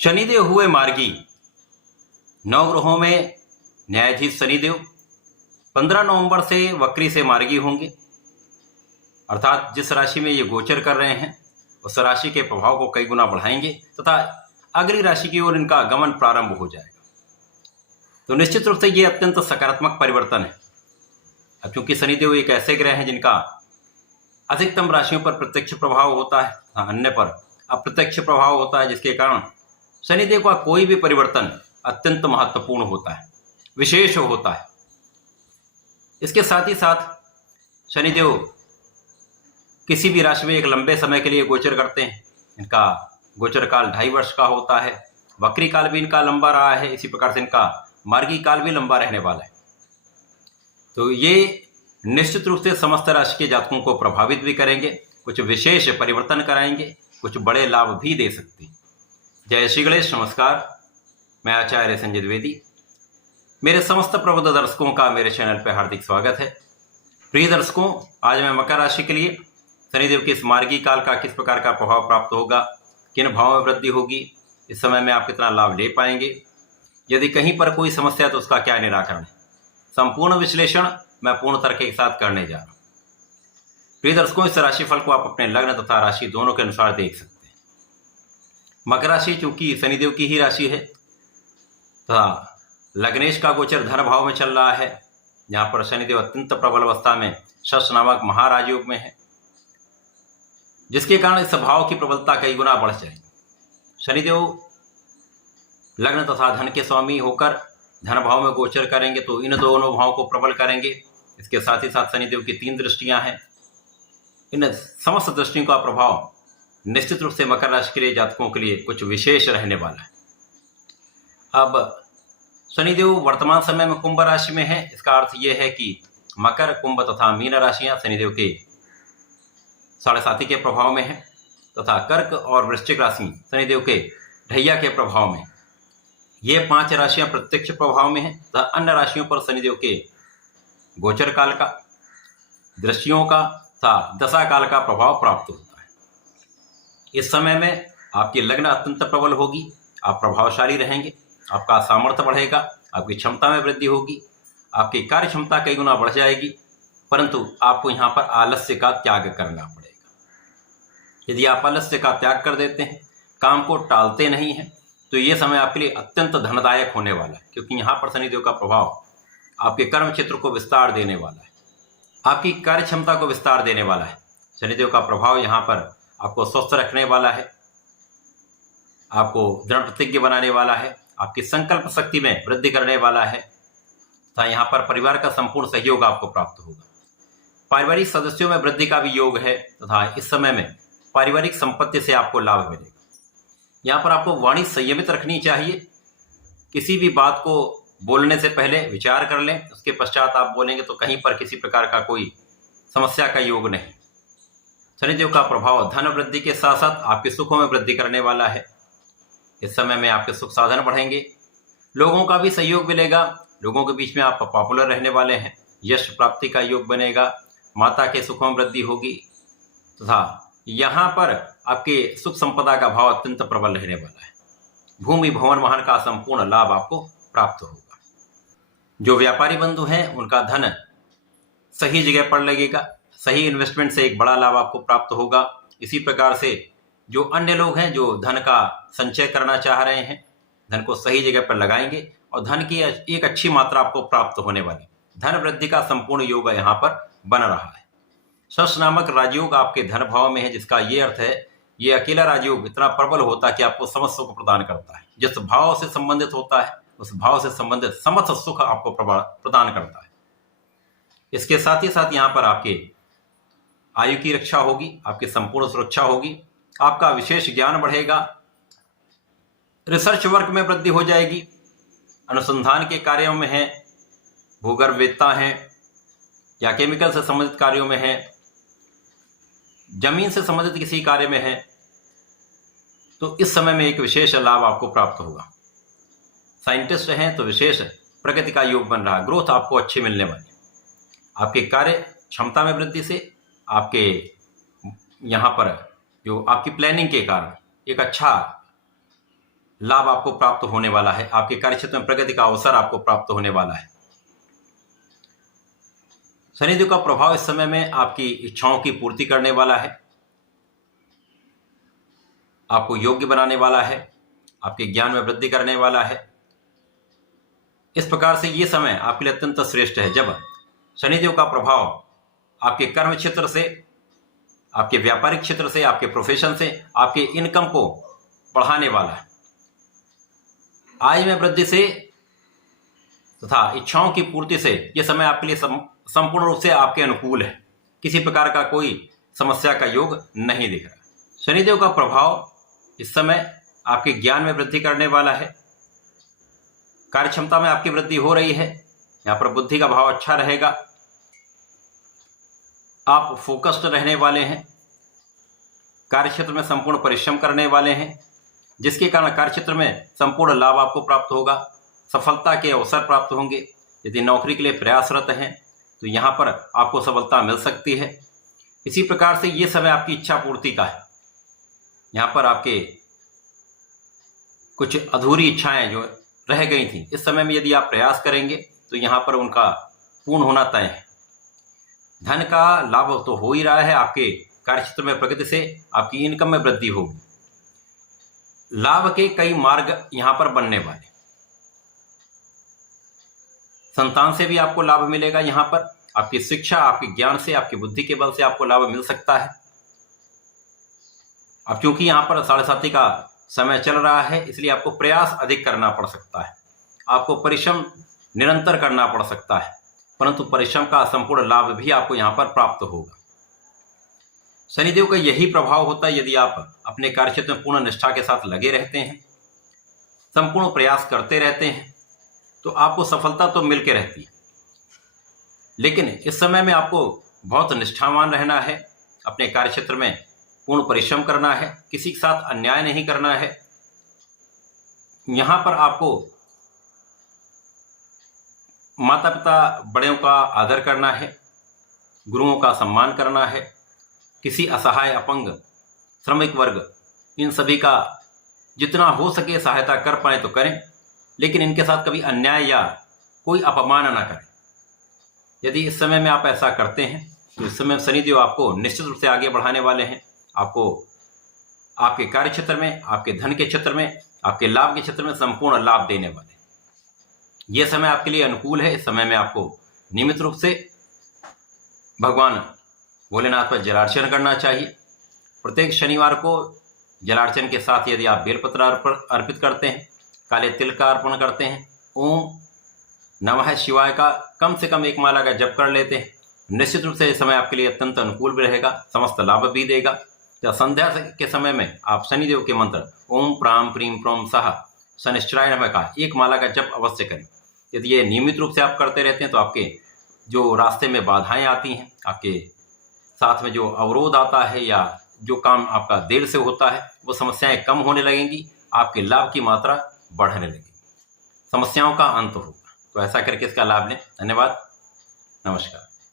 शनिदेव हुए मार्गी। नवग्रहों में न्यायाधीश शनिदेव 15 नवंबर से वक्री से मार्गी होंगे, अर्थात जिस राशि में ये गोचर कर रहे हैं उस राशि के प्रभाव को कई गुना बढ़ाएंगे तथा अगली राशि की ओर इनका गमन प्रारंभ हो जाएगा। तो निश्चित रूप से ये अत्यंत सकारात्मक परिवर्तन है। अब चूंकि शनिदेव एक ऐसे ग्रह हैं जिनका अधिकतम राशियों पर प्रत्यक्ष प्रभाव होता है, अन्य पर अप्रत्यक्ष प्रभाव होता है, जिसके कारण शनिदेव का कोई भी परिवर्तन अत्यंत महत्वपूर्ण होता है, विशेष होता है। इसके साथ ही साथ शनिदेव किसी भी राशि में एक लंबे समय के लिए गोचर करते हैं। इनका गोचर काल 2.5 वर्ष का होता है। वक्री काल भी इनका लंबा रहा है, इसी प्रकार से इनका मार्गी काल भी लंबा रहने वाला है। तो ये निश्चित रूप से समस्त राशि के जातकों को प्रभावित भी करेंगे, कुछ विशेष परिवर्तन कराएंगे, कुछ बड़े लाभ भी दे सकते हैं। जय श्री गणेश। नमस्कार, मैं आचार्य संजय द्विवेदी। मेरे समस्त प्रबुद्ध दर्शकों का मेरे चैनल पर हार्दिक स्वागत है। प्रिय दर्शकों, आज मैं मकर राशि के लिए शनिदेव के इस मार्गी काल का किस प्रकार का प्रभाव प्राप्त होगा, किन भावों में वृद्धि होगी, इस समय में आप कितना लाभ ले पाएंगे, यदि कहीं पर कोई समस्या है तो उसका क्या निराकरण है, संपूर्ण विश्लेषण मैं पूर्ण तर्क के साथ करने जा रहा हूं। प्रिय दर्शकों, इस राशिफल को आप अपने लग्न तथा राशि दोनों के अनुसार देख सकते हैं। मकर राशि चूंकि शनिदेव की ही राशि है तथा लग्नेश का गोचर धन भाव में चल रहा है, जहां पर शनिदेव अत्यंत प्रबल अवस्था में शश नामक महाराजयोग में है, जिसके कारण इस भाव की प्रबलता कई गुना बढ़ जाएगी। शनिदेव लग्न तथा धन के स्वामी होकर धन भाव में गोचर करेंगे तो इन दोनों भावों को प्रबल करेंगे। इसके साथ ही साथ शनिदेव की 3 दृष्टियां हैं। इन समस्त दृष्टियों का प्रभाव निश्चित रूप से मकर राशि के लिए जातकों के लिए कुछ विशेष रहने वाला है। अब शनिदेव वर्तमान समय में कुंभ राशि में है। इसका अर्थ यह है कि मकर, कुंभ तथा मीन राशियां शनिदेव के 7.5 के प्रभाव में है तथा कर्क और वृश्चिक राशि शनिदेव के ढैया के प्रभाव में। ये 5 राशियां प्रत्यक्ष प्रभाव में है तथा अन्य राशियों पर शनिदेव के गोचर काल का, दृष्टियों का तथा दशा काल का प्रभाव प्राप्त होता है। इस समय में आपकी लग्न अत्यंत प्रबल होगी, आप प्रभावशाली रहेंगे, आपका सामर्थ्य बढ़ेगा, आपकी क्षमता में वृद्धि होगी, आपकी कार्य क्षमता कई गुना बढ़ जाएगी, परंतु आपको यहाँ पर आलस्य का त्याग करना पड़ेगा। यदि आप आलस्य का त्याग कर देते हैं, काम को टालते नहीं हैं, तो ये समय आपके लिए अत्यंत धनदायक होने वाला है, क्योंकि यहाँ पर शनिदेव का प्रभाव आपके कर्म क्षेत्र को विस्तार देने वाला है, आपकी कार्य क्षमता को विस्तार देने वाला है। शनिदेव का प्रभाव यहाँ पर आपको स्वस्थ रखने वाला है, आपको दृढ़ प्रतिज्ञ बनाने वाला है, आपकी संकल्प शक्ति में वृद्धि करने वाला है तथा यहाँ पर परिवार का संपूर्ण सहयोग आपको प्राप्त होगा। पारिवारिक सदस्यों में वृद्धि का भी योग है तथा इस समय में पारिवारिक संपत्ति से आपको लाभ मिलेगा। यहाँ पर आपको वाणी संयमित रखनी चाहिए। किसी भी बात को बोलने से पहले विचार कर लें, उसके पश्चात आप बोलेंगे तो कहीं पर किसी प्रकार का कोई समस्या का योग नहीं। शनिदेव का प्रभाव धन वृद्धि के साथ साथ आपके सुखों में वृद्धि करने वाला है। इस समय में आपके सुख साधन बढ़ेंगे, लोगों का भी सहयोग मिलेगा, लोगों के बीच में आप पॉपुलर रहने वाले हैं, यश प्राप्ति का योग बनेगा, माता के सुखों में वृद्धि होगी तथा यहाँ पर आपके सुख संपदा का भाव अत्यंत प्रबल रहने वाला है। भूमि भवन वाहन का संपूर्ण लाभ आपको प्राप्त होगा। जो व्यापारी बंधु हैं उनका धन सही जगह पर लगेगा, सही इन्वेस्टमेंट से एक बड़ा लाभ आपको प्राप्त होगा। इसी प्रकार से जो अन्य लोग हैं जो धन का संचय करना चाह रहे हैं, धन को सही जगह पर लगाएंगे और धन की एक अच्छी मात्रा आपको प्राप्त होने वाली, धन वृद्धि का संपूर्ण योग यहाँ पर बन रहा है। शश नामक राजयोग आपके धन भाव में है, जिसका ये अर्थ है ये अकेला राजयोग इतना प्रबल होता है कि आपको समस्त सुख प्रदान करता है। जिस भाव से संबंधित होता है उस भाव से संबंधित समस्त सुख आपको प्रदान करता है। इसके साथ ही साथ यहाँ पर आपके आयु की रक्षा होगी, आपकी संपूर्ण सुरक्षा होगी, आपका विशेष ज्ञान बढ़ेगा, रिसर्च वर्क में वृद्धि हो जाएगी, अनुसंधान के कार्यों में है, भूगर्भवेत्ता हैं या केमिकल से संबंधित कार्यों में है, जमीन से संबंधित किसी कार्य में है, तो इस समय में एक विशेष लाभ आपको प्राप्त होगा। साइंटिस्ट हैं तो विशेष प्रगति का योग बन रहा है, ग्रोथ आपको अच्छी मिलने वाली। आपके कार्य क्षमता में वृद्धि से आपके यहाँ पर जो आपकी प्लानिंग के कारण एक अच्छा लाभ आपको प्राप्त होने वाला है। आपके कार्यक्षेत्र में प्रगति का अवसर आपको प्राप्त होने वाला है। शनिदेव का प्रभाव इस समय में आपकी इच्छाओं की पूर्ति करने वाला है, आपको योग्य बनाने वाला है, आपके ज्ञान में वृद्धि करने वाला है। इस प्रकार से ये समय आपके लिए अत्यंत श्रेष्ठ है, जब शनिदेव का प्रभाव आपके कर्म क्षेत्र से, आपके व्यापारिक क्षेत्र से, आपके प्रोफेशन से, आपके इनकम को बढ़ाने वाला है। आय में वृद्धि से तथा इच्छाओं की पूर्ति से यह समय आपके लिए संपूर्ण रूप से आपके अनुकूल है। किसी प्रकार का कोई समस्या का योग नहीं दिख रहा। शनिदेव का प्रभाव इस समय आपके ज्ञान में वृद्धि करने वाला है, कार्यक्षमता में आपकी वृद्धि हो रही है। यहाँ पर बुद्धि का भाव अच्छा रहेगा, आप फोकस्ड रहने वाले हैं, कार्यक्षेत्र में संपूर्ण परिश्रम करने वाले हैं, जिसके कारण कार्यक्षेत्र में संपूर्ण लाभ आपको प्राप्त होगा, सफलता के अवसर प्राप्त होंगे। यदि नौकरी के लिए प्रयासरत हैं तो यहाँ पर आपको सफलता मिल सकती है। इसी प्रकार से ये समय आपकी इच्छा पूर्ति का है। यहाँ पर आपके कुछ अधूरी इच्छाएं जो रह गई थी, इस समय में यदि आप प्रयास करेंगे तो यहाँ पर उनका पूर्ण होना तय है। धन का लाभ तो हो ही रहा है, आपके कार्यक्षेत्र में प्रगति से आपकी इनकम में वृद्धि होगी। लाभ के कई मार्ग यहाँ पर बनने वाले, संतान से भी आपको लाभ मिलेगा। यहाँ पर आपकी शिक्षा, आपके ज्ञान से, आपकी बुद्धि के बल से आपको लाभ मिल सकता है। अब क्योंकि यहाँ पर 7:30 का समय चल रहा है, इसलिए आपको प्रयास अधिक करना पड़ सकता है, आपको परिश्रम निरंतर करना पड़ सकता है, परंतु परिश्रम का संपूर्ण लाभ भी आपको यहाँ पर प्राप्त होगा। शनिदेव का यही प्रभाव होता है, यदि आप अपने कार्यक्षेत्र में पूर्ण निष्ठा के साथ लगे रहते हैं, संपूर्ण प्रयास करते रहते हैं, तो आपको सफलता तो मिल के रहती है। लेकिन इस समय में आपको बहुत निष्ठावान रहना है, अपने कार्यक्षेत्र में पूर्ण परिश्रम करना है, किसी के साथ अन्याय नहीं करना है। यहाँ पर आपको माता पिता बड़ों का आदर करना है, गुरुओं का सम्मान करना है, किसी असहाय, अपंग, श्रमिक वर्ग, इन सभी का जितना हो सके सहायता कर पाए तो करें, लेकिन इनके साथ कभी अन्याय या कोई अपमान ना करें। यदि इस समय में आप ऐसा करते हैं तो इस समय शनिदेव आपको निश्चित रूप से आगे बढ़ाने वाले हैं। आपको आपके कार्य क्षेत्र में, आपके धन के क्षेत्र में, आपके लाभ के क्षेत्र में संपूर्ण लाभ देने वाले हैं। यह समय आपके लिए अनुकूल है। इस समय में आपको नियमित रूप से भगवान भोलेनाथ पर जलार्चन करना चाहिए। प्रत्येक शनिवार को जलार्चन के साथ यदि आप बेलपत्र अर्पित करते हैं, काले तिल का अर्पण करते हैं, ओम नमः शिवाय का कम से कम 1 माला का जप कर लेते हैं, निश्चित रूप से यह समय आपके लिए अत्यंत अनुकूल भी रहेगा, समस्त लाभ भी देगा। या संध्या के समय में आप शनिदेव के मंत्र ओम प्राम प्रीम प्रोम सह शनिश्चराय नमः का 1 माला का जप अवश्य करें। यदि ये नियमित रूप से आप करते रहते हैं तो आपके जो रास्ते में बाधाएं आती हैं, आपके साथ में जो अवरोध आता है या जो काम आपका देर से होता है, वो समस्याएं कम होने लगेंगी, आपके लाभ की मात्रा बढ़ने लगेगी, समस्याओं का अंत होगा। तो ऐसा करके इसका लाभ लें। धन्यवाद, नमस्कार।